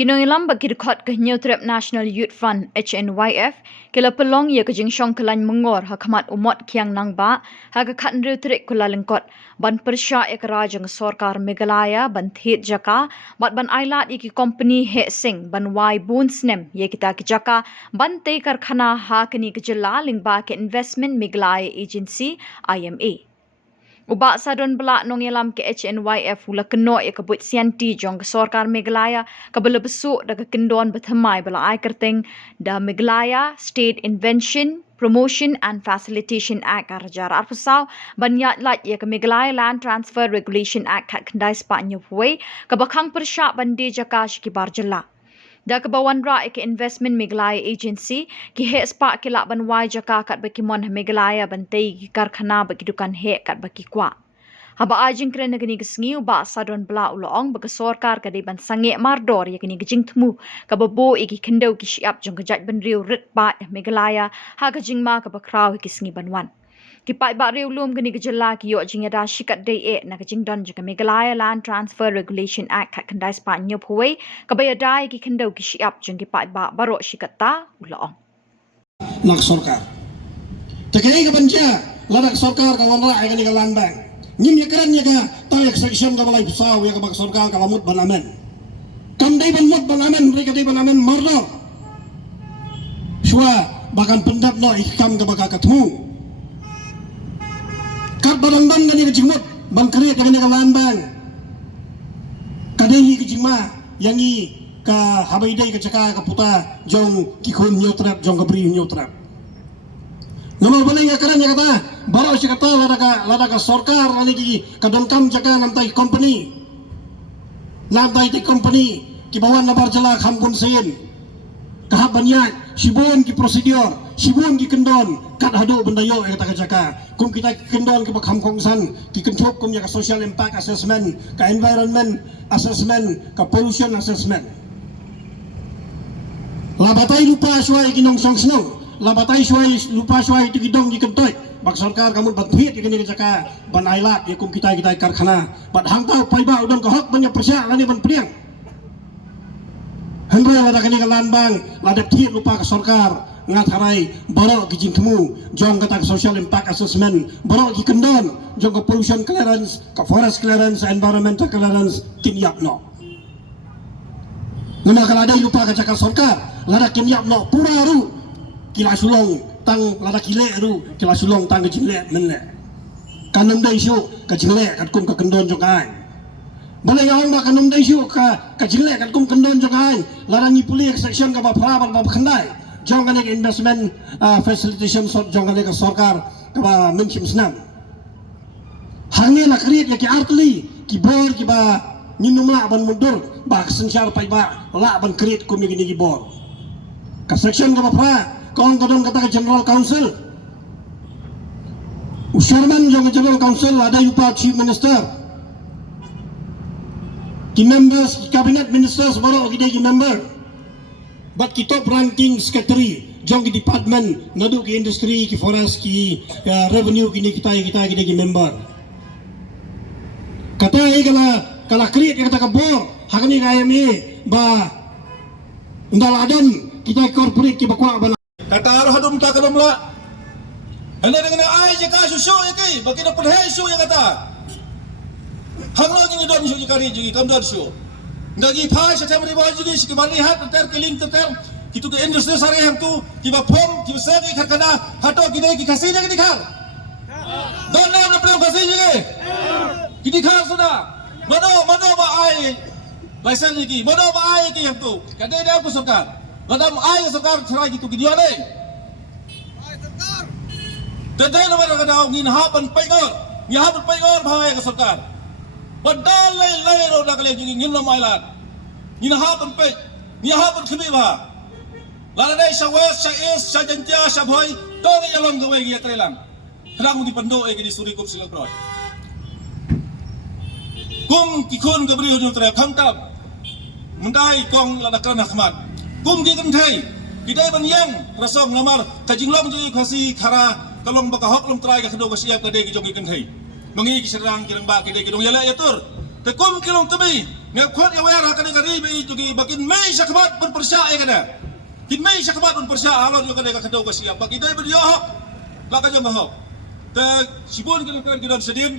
Kinoilam bagi rekod ke New Trip National Youth Fund HNYF kila pelong ia ke jingsyong kelan mengor hakamat umot kiang nangba haga kat nriu trik kula lengkot ban persya ekra jeng sorkar Meghalaya ban thit jaka ban ailat iki company he sing ban wai bun snem ye kita ki jaka ban te karkhana ha kini kejela lingba ke investment Meghalaya agency IMA. Ubak sadon belak nong yalam ke HNYF ula keno ya kebut sianti jong ke sorkar Meghalaya kabela besuk da ke kendon bertemai bela ai kerteng da Meghalaya State Invention Promotion and Facilitation Act arjar arpusau banyat lat ya ke Meghalaya Land Transfer Regulation Act kat kendai sepak nyupuai kabakang persyak bandi jaka shikibar jela. Da kebawan ra ke investment Meghalaya agency ki he spak kilak ban wai jaka kat baki mon Meghalaya bantai ki karkhana baki dukan he kat baki kwa. Haba ajing kena gini kesengi uba sadon bela ulong bagi sorkar kadi ban sange mardor ya gini gejing temu kababo iki kendau ki siap jong kejat ban riu rit ba Meghalaya ha gejing ma kabakrau ki sengi banwan. Ki pai ba riu lum gini gejela ki yo jing ada shikat dei na gejing don jaka Meghalaya Land Transfer Regulation Act kat kendai spa nyop huai kabaya dai ki kendau ki siap jong ki pai ba baro shikat ta ulong. Nak sorkar. Tekai ke banja ladak sorkar kawan ra gani ka landang. Nyim ya keran ya ka tayak section ka balai pusau ya ka bak sorkar ka lamut banamen. Kam dai ban mut banamen mereka dai banamen marno. Shua bakan pendap no ikam ka baka ketemu. Kat barang ban gani ka jimut ban keriat gani ka landang. Kadai ki jima yangi ka habaidai ka caka ka puta jong kikun nyotrap jong ka bri nyotrap. Namal balai nga karan ya kata baro si kata lada ka sorkar ani ki kadongkam jaka namtai company. Namtai ti company ki bawan na barjala khambun sein. Kahap banyak sibun ki prosedur, sibun ki kendon kat hadu bendayo kata ka jaka. Kum kita kendon ki bakham kongsan ki kentup kum ya ka social impact assessment, ka environment assessment, ka pollution assessment. Labatai lupa suai kinong song senong. Labatai suai lupa suai itu gidong di kentoi. Bak sorkar kamu bantuit ya kini jaka ban ailat ya kum kita karkhana. Bat hangtau paiba udang kahok banyak persyak lani ban priang. Hendra lada kini kalandang lada tiit lupa ke sorkar ngat harai borok kijing temu jong kata social impact assessment borok ki kendon jong ke pollution clearance ke forest clearance environmental clearance kinyak no. Nama kalau ada lupa ke cakap sorkar lada kinyak no pura ru kila sulong tang lada kile ru kila sulong tang kejile menle kanam dai syu kejile kat kum ke kendon jong ai boleh yang mak kanam dai syu ka kejile kat kum kendon jong ai lada ni puli section ka ba pra ba khandai jong kan investment facilitation jong kan ke sorkar ka ba menchim snam hange la kriet ya ki artli ki bor ki ba ninumla ban mundur ba sensyar pai ba la ban kriet kum ni ki bor ka section ka ba pra kong kodong kata General Council Usharman jong General Council ada yupa Chief Minister ki members ki Cabinet Ministers baru kita ki member but ki top ranking secretary jong ki department nadu ki industry ki forest ki revenue kini kita ki member kata kala create kata kabor hakani KMA ba ndal adam kita corporate ki bakwa bana kata arah hadum tak kadum la anda dengan ai je ka susu ya kai bagi na perhai su ya kata hang lo ni don su kari ji kam don su ngagi phai sa tem ri ba ji si mani hat ter kiling ter kitu ke industri sare ham tu ki ba phom ki sa ki khana hato ki dei ki khasi je ki khar don na pre khasi je ki khar sudah mano ba ai license ki mano ba ai ki ham tu kade dia aku सरकार Madam ay सरकार छरा gitu gidian deh. Ay सरकार. Tadai na ba kada nginahapan paigor bhai ka सरकार. Badal lay ro na kale ngin na mailan. Nginahapan khibi ba. Lala dai sa west sa east sa jantia sa bhai to ni yalong gawe gi atrelang. Hrang di pando e gi suri kup silang proy. Kum kikun gabri hujung tre khangtam. Mendai kong lada kana khmat. Kum ki kan thai kidai ban yang rasong lamar kajinglong ji khasi khara kalong baka hok lom trai ka khado ka siap ka de ki jong ki kan thai mangi ki serang ki rang ba ki de ki dong yala yatur te kum kilong tabi Ngakot ya wera kan ngari bi juga bakin mei sakabat pun persya kan. Kin mei sakabat pun persya alon yo kan ka kadau ka siap. Bagi dai bi yo hok. La ka jam hok. Ta sibun kan sedin.